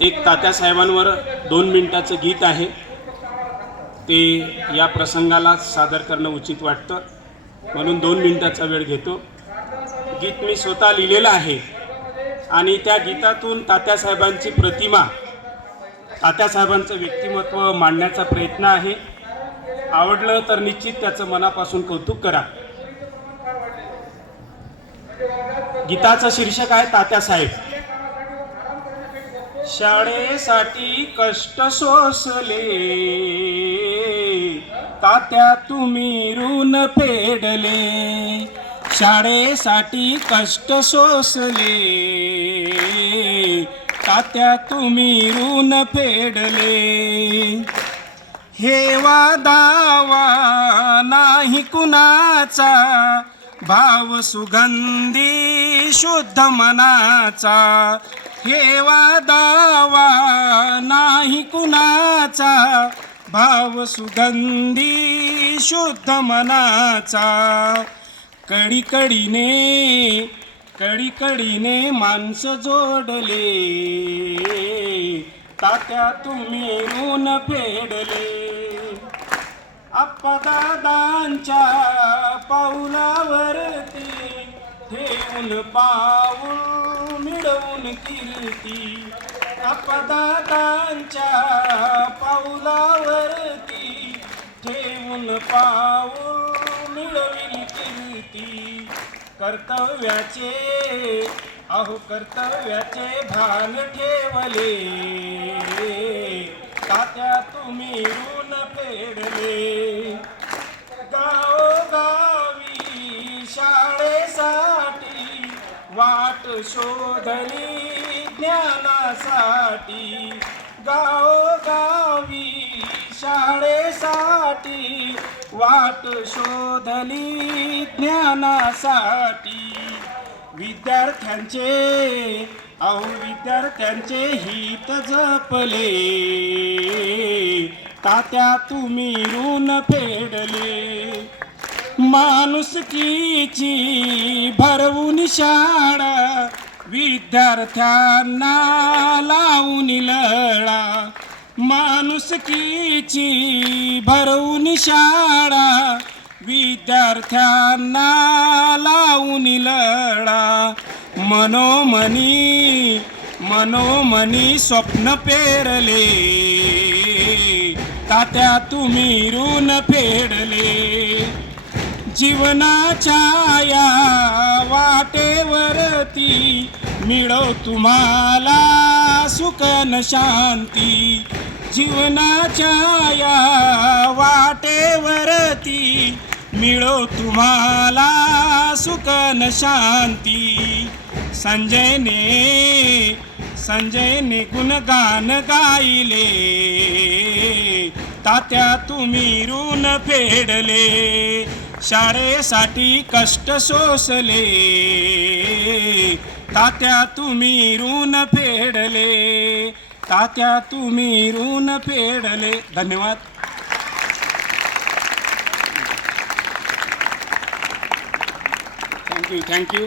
एक तात्यासाहेबांवर दोन मिनटाचं गीत आहे. ते या प्रसंगाला सादर करणं उचित वाटतं. म्हणून दोन मिनटाचा वेळ घेतो. गीत मी स्वतः लिहिलेलं आहे. आणि त्या गीतातून तात्यासाहेबांची प्रतिमा तात्यासाहेबांचं व्यक्तिमत्व मांडण्याचा प्रयत्न आहे. आवडलं तर निश्चित त्याचं मनापासून कौतुक करा. गीताचं शीर्षक आहे तात्यासाहेब शाळेसाठी कष्ट सोसले. तात्या तुम्ही ऋण फेडले. शाळेसाठी कष्ट सोसले. तात्या तुम्ही ऋण फेडले. हे दावा नाही कुणाचा भाव सुगंधी शुद्ध मनाचा. हेवा दावा नाही कुणाचा. भाव सुगंधी शुद्ध मनाचा. कडीकडीने कडीकडीने माणसं जोडले. तात्या तुम्ही ऊन फेडले दादांच्या पावलावरती ठेवून पाऊल मिळवून कीर्ती अपदातांच्या पाऊलावरती ठेवून पाऊल मिळविल कीर्ती. कर्तव्याचे अहो कर्तव्याचे भान ठेवले. तात्या तुम्ही ऋण फेडले. शोधली ज्ञानासाठी. गावोगावी शाळेसाठी वाट शोधली ज्ञानासाठी. विद्यार्थ्यांचे अहो विद्यार्थ्यांचे हित जपले. तात्या तुम्ही ऋण फेडले. माणुसकीची भर शाळा विद्यार्थ्यांना लावून लळा. माणुसकीची भरवून शाळा. विद्यार्थ्यांना लावून लळा. मनोमनी मनोमनी स्वप्न पेरले. तात्या तुम्ही ऋण फेडले. जीवनाच्या या वाटेवरती मिळो तुम्हाला सुख न शांती. जीवनाच्या या वाटेवरती मिळो तुम्हाला सुख न शांती. संजयने संजयने गुणगान गायले. तात्या तुम्ही ऋण फेडले. शाळेसाठी कष्ट सोसले. तात्या तुम्ही ऋण फेडले. तात्या तुम्ही ऋण फेडले. धन्यवाद. Thank you thank you